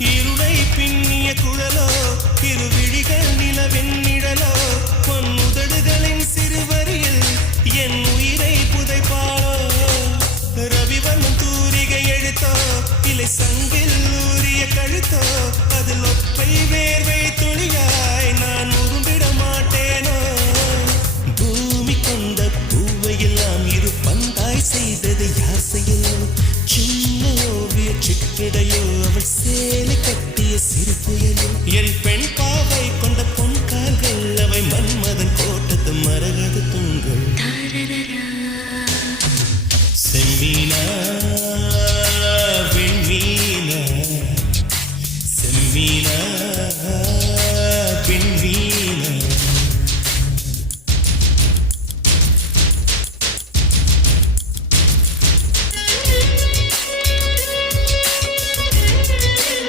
இருளை பின்னிய குழலோ இரு விழிகள் நிழலோ பொன் உதடுகளின் சிறுவரியில் என் உயிரை புதைப்பாளோ. ரவிவர்மன் தூரிகை எழுத்தோ இல்லை சங்கில் ஊறிய கழுத்தோ அதில் ஒப்பை வேர்வை துளியாய் நான் உரும்பிட மாட்டேனோ. பூமி கொண்ட பூவையெல்லாம் இரு பந்தாய் செய்தது யார் சின்ன ஓவிய சிக்கிடையோ அவள் சேலை சிறு புயலில் என் பெண் பாவை கொண்ட பொன்கால்கள் அவை மன்மதன் கோட்டத்து மரகது தூண்கள். செம்மீனா